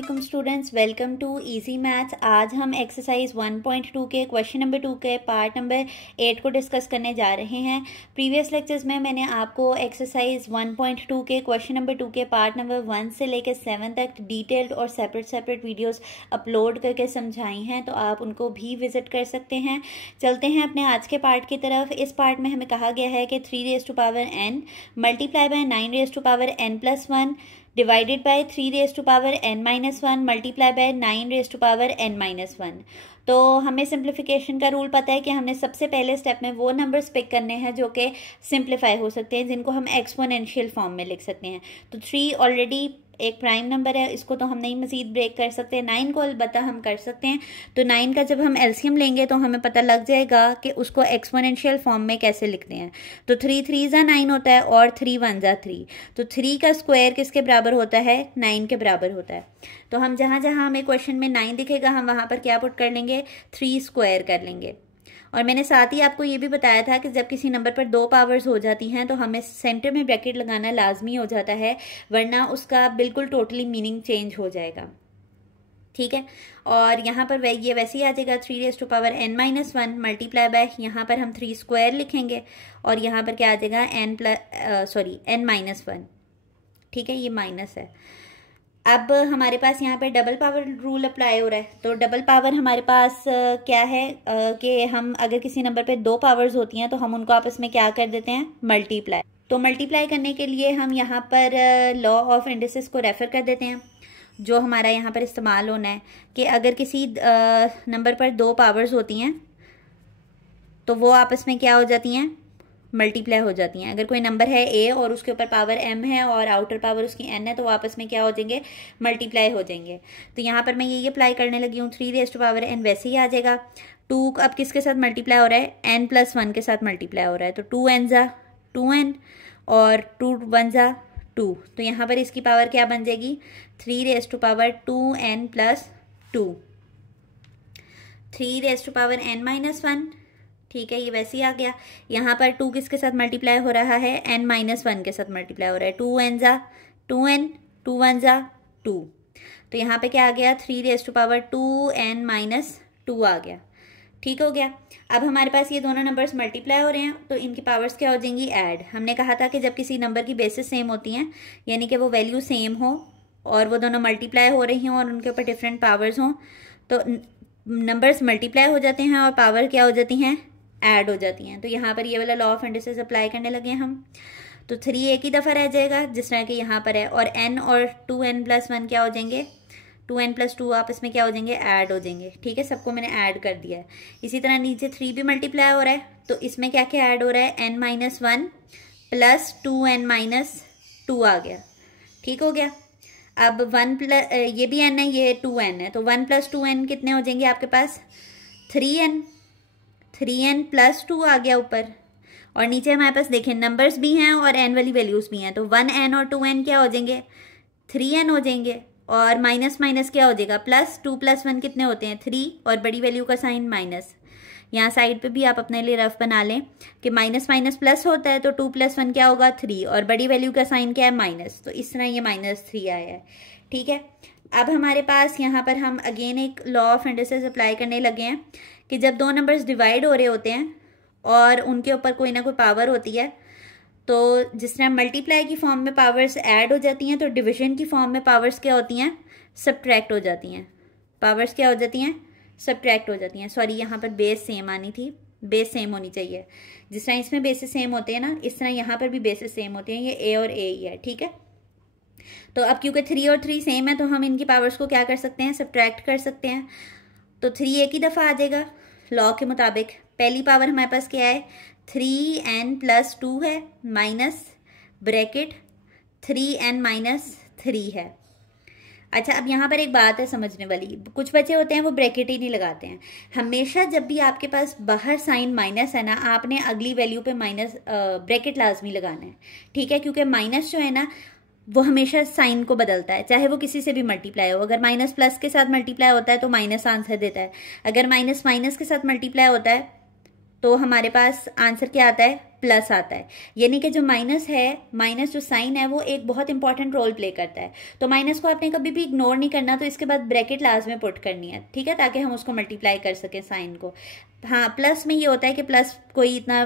अस्सलाम students, welcome to easy maths. आज हम एक्सरसाइज 1.2 के क्वेश्चन नंबर 2 के पार्ट नंबर 8 को डिस्कस करने जा रहे हैं। प्रीवियस लेक्चर्स में मैंने आपको एक्सरसाइज 1.2 के क्वेश्चन नंबर 2 के पार्ट नंबर 1 से लेकर 7 तक डिटेल्ड और सेपरेट वीडियोस अपलोड करके समझाई हैं, तो आप उनको भी विजिट कर सकते हैं। चलते हैं अपने आज के पार्ट की तरफ। इस पार्ट में हमें कहा गया है कि 3 raise to power n multiply by 9 raise to power n+1 divided by 3 raise to power n-1 multiply by 9 raise to power n-1। तो हमें सिंप्लीफिकेशन का रूल पता है कि हमने सबसे पहले स्टेप में वो नंबर्स पिक करने हैं जो कि सिंप्लीफाई हो सकते हैं, जिनको हम एक्सपोनेंशियल फॉर्म में लिख सकते हैं। तो 3 ऑलरेडी एक प्राइम नंबर है, इसको तो हम नहीं मजीद ब्रेक कर सकते। 9 को अलबत्ता हम कर सकते हैं। तो 9 का जब हम एलसीएम लेंगे तो हमें पता लग जाएगा कि उसको एक्सपोनेंशियल फॉर्म में कैसे लिखते हैं। तो 3 3 ज़ा 9 होता है और 3 1 ज़ा 3। तो 3 का स्क्वायर किसके बराबर होता है? 9 के बराबर होता है। तो हम जहाँ जहाँ हमें क्वेश्चन में 9 दिखेगा हम वहाँ पर क्या पुट कर लेंगे? 3 स्क्वायर कर लेंगे। और मैंने साथ ही आपको ये भी बताया था कि जब किसी नंबर पर 2 पावर्स हो जाती हैं तो हमें सेंटर में ब्रैकेट लगाना लाजमी हो जाता है, वरना उसका बिल्कुल टोटली मीनिंग चेंज हो जाएगा। ठीक है, और यहाँ पर ये वैसे ही आ जाएगा 3 raise to power n-1 multiply by, यहाँ पर हम 3 स्क्वायर लिखेंगे और यहाँ पर क्या आ जाएगा n-1। ठीक है, ये माइनस है। अब हमारे पास यहाँ पे डबल पावर रूल अप्लाई हो रहा है। तो डबल पावर हमारे पास क्या है कि हम अगर किसी नंबर पे 2 पावर्स होती हैं तो हम उनको आपस में क्या कर देते हैं? मल्टीप्लाई। तो मल्टीप्लाई करने के लिए हम यहाँ पर लॉ ऑफ इंडिसेस को रेफर कर देते हैं, जो हमारा यहाँ पर इस्तेमाल होना है कि अगर किसी नंबर पर 2 पावर्स होती हैं तो वो आपस में क्या हो जाती हैं? मल्टीप्लाई हो जाती हैं। अगर कोई नंबर है a और उसके ऊपर पावर m है और आउटर पावर उसकी n है तो वो आपस में क्या हो जाएंगे? मल्टीप्लाई हो जाएंगे। तो यहाँ पर मैं ये अप्लाई करने लगी हूँ। 3 रेज़ टू पावर n वैसे ही आ जाएगा। 2 अब किसके साथ मल्टीप्लाई हो रहा है? n+1 के साथ मल्टीप्लाई हो रहा है। तो 2n ज़ा 2n और 2 1 ज़ा 2। तो यहाँ पर इसकी पावर क्या बन जाएगी? 3 raise to power 2n+2। 3 raise to power n-1। ठीक है, ये वैसे ही आ गया। यहाँ पर 2 किसके साथ मल्टीप्लाई हो रहा है? n-1 के साथ मल्टीप्लाई हो रहा है। 2n ज़ा 2n, 2 1 ज़ा 2। तो यहाँ पे क्या आ गया? 3 रेज़ टू पावर 2n-2 आ गया। ठीक हो गया। अब हमारे पास ये दोनों नंबर्स मल्टीप्लाई हो रहे हैं तो इनकी पावर्स क्या हो जाएंगी? ऐड। हमने कहा था कि जब किसी नंबर की बेसिस सेम होती हैं, यानी कि वो वैल्यू सेम हो और वो दोनों मल्टीप्लाई हो रही हों और उनके ऊपर डिफरेंट पावर्स हों, तो नंबर्स मल्टीप्लाई हो जाते हैं और पावर क्या हो जाती हैं? ऐड हो जाती हैं। तो यहाँ पर ये वाला लॉ ऑफ इंडिसेस अप्लाई करने लगे हम। तो 3 एक ही दफ़ा रह जाएगा जिस तरह कि यहाँ पर है, और n और 2n+1 क्या हो जाएंगे? 2n+2 आपस में क्या हो जाएंगे? ऐड हो जाएंगे। ठीक है, सबको मैंने ऐड कर दिया है। इसी तरह नीचे 3 भी मल्टीप्लाई हो रहा है तो इसमें क्या क्या ऐड हो रहा है? n-1 प्लस 2n-2 आ गया। ठीक हो गया। अब 1 प्लस ये भी n है, ये 2n है, तो 1 + 2n कितने हो जाएंगे आपके पास? 3n। 3n+2 आ गया ऊपर, और नीचे हमारे पास देखें नंबर्स भी हैं और n वाली वैल्यूज भी हैं। तो 1n और 2n क्या हो जाएंगे? 3n हो जाएंगे। और माइनस माइनस क्या हो जाएगा? प्लस। 2 + 1 कितने होते हैं? 3, और बड़ी वैल्यू का साइन माइनस। यहाँ साइड पे भी आप अपने लिए रफ बना लें कि माइनस माइनस प्लस होता है, तो 2 + 1 क्या होगा? 3, और बड़ी वैल्यू का साइन क्या है? माइनस। तो इस तरह ये -3 आया है। ठीक है, अब हमारे पास यहाँ पर हम अगेन एक लॉ ऑफ इंडिसेस अप्लाई करने लगे हैं कि जब 2 नंबर्स डिवाइड हो रहे होते हैं और उनके ऊपर कोई ना कोई पावर होती है, तो जिस तरह मल्टीप्लाई की फॉर्म में पावर्स ऐड हो जाती हैं, तो डिवीजन की फॉर्म में पावर्स क्या होती हैं? सब्ट्रैक्ट हो जाती हैं। पावर्स क्या हो जाती हैं? सब्ट्रैक्ट हो जाती हैं। सॉरी, यहाँ पर बेस सेम आनी थी, बेस सेम होनी चाहिए। जिस तरह इसमें बेसिस सेम होते हैं ना, इस तरह यहाँ पर भी बेसिस सेम होते हैं। ये a और a ही है। ठीक है, तो अब क्योंकि 3 और 3 सेम है तो हम इनकी पावर्स को क्या कर सकते हैं? सब्ट्रैक्ट कर सकते हैं। तो 3 एक ही दफ़ा आ जाएगा लॉ के मुताबिक। पहली पावर हमारे पास क्या है? 3n+2 है, माइनस ब्रैकेट 3n-3 है। अच्छा, अब यहाँ पर एक बात है समझने वाली। कुछ बच्चे होते हैं वो ब्रैकेट ही नहीं लगाते हैं। हमेशा जब भी आपके पास बाहर साइन माइनस है ना, आपने अगली वैल्यू पे माइनस ब्रैकेट लाजमी लगाना है। ठीक है, क्योंकि माइनस जो है ना वो हमेशा साइन को बदलता है, चाहे वो किसी से भी मल्टीप्लाई हो। अगर माइनस प्लस के साथ मल्टीप्लाई होता है तो माइनस आंसर देता है। अगर माइनस माइनस के साथ मल्टीप्लाई होता है तो हमारे पास आंसर क्या आता है? प्लस आता है। यानी कि जो माइनस है, माइनस जो साइन है वो एक बहुत इंपॉर्टेंट रोल प्ले करता है। तो माइनस को आपने कभी भी इग्नोर नहीं करना, तो इसके बाद ब्रैकेट लास्ट में पुट करनी है, ठीक है, ताकि हम उसको मल्टीप्लाई कर सकें साइन को। हाँ, प्लस में ये होता है कि प्लस कोई इतना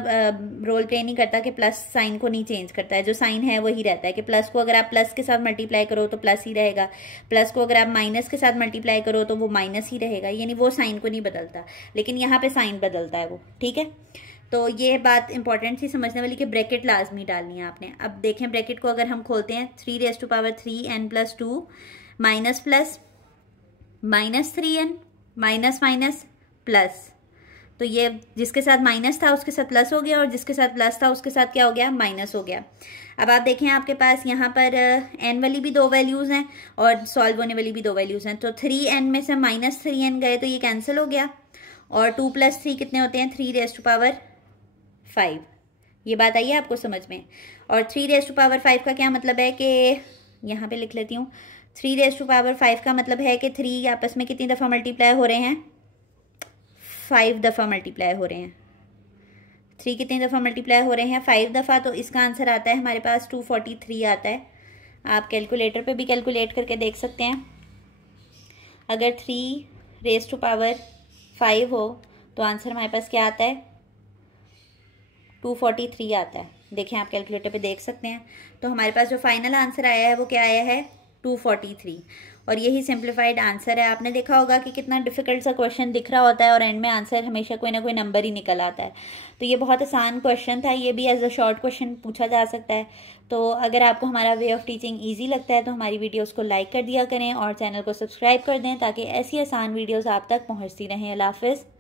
रोल प्ले नहीं करता कि प्लस साइन को नहीं चेंज करता है, जो साइन है वही रहता है कि प्लस को अगर आप प्लस के साथ मल्टीप्लाई करो तो प्लस ही रहेगा, प्लस को अगर आप माइनस के साथ मल्टीप्लाई करो तो वो माइनस ही रहेगा, यानी वो साइन को नहीं बदलता, लेकिन यहाँ पे साइन बदलता है वो, ठीक है। तो ये बात इंपॉर्टेंट थी समझने वाली कि ब्रैकेट लाजमी डालनी है आपने। अब देखें ब्रैकेट को अगर हम खोलते हैं, 3^3n+2 minus plus minus 3n minus minus plus, तो ये जिसके साथ माइनस था उसके साथ प्लस हो गया और जिसके साथ प्लस था उसके साथ क्या हो गया, माइनस हो गया। अब आप देखें आपके पास यहाँ पर n वाली भी 2 वैल्यूज़ हैं और सॉल्व होने वाली भी 2 वैल्यूज़ हैं, तो 3n में से -3n गए तो ये कैंसिल हो गया, और 2 + 3 कितने होते हैं, 3^5। ये बात आई है आपको समझ में। और 3^5 का क्या मतलब है कि यहाँ पे लिख लेती हूँ, 3^5 का मतलब है कि 3 आपस में कितनी दफ़ा मल्टीप्लाई हो रहे हैं, 5 दफ़ा मल्टीप्लाई हो रहे हैं। 3 कितनी दफ़ा मल्टीप्लाई हो रहे हैं, 5 दफ़ा। तो इसका आंसर आता है हमारे पास 243 आता है। आप कैलकुलेटर पे भी कैलकुलेट करके देख सकते हैं। अगर 3^5 हो तो आंसर हमारे पास क्या आता है, 243 आता है। देखें आप कैलकुलेटर पे देख सकते हैं। तो हमारे पास जो फाइनल आंसर आया है वो क्या आया है, 243, और यही सिंप्लीफाइड आंसर है। आपने देखा होगा कि कितना डिफिकल्ट सा क्वेश्चन दिख रहा होता है और एंड में आंसर हमेशा कोई ना कोई नंबर ही निकल आता है। तो ये बहुत आसान क्वेश्चन था, ये भी एज अ शॉर्ट क्वेश्चन पूछा जा सकता है। तो अगर आपको हमारा वे ऑफ टीचिंग ईजी लगता है तो हमारी वीडियोस को लाइक कर दिया करें और चैनल को सब्सक्राइब कर दें ताकि ऐसी आसान वीडियोस आप तक पहुंचती रहें। अल्लाह हाफ़िज़।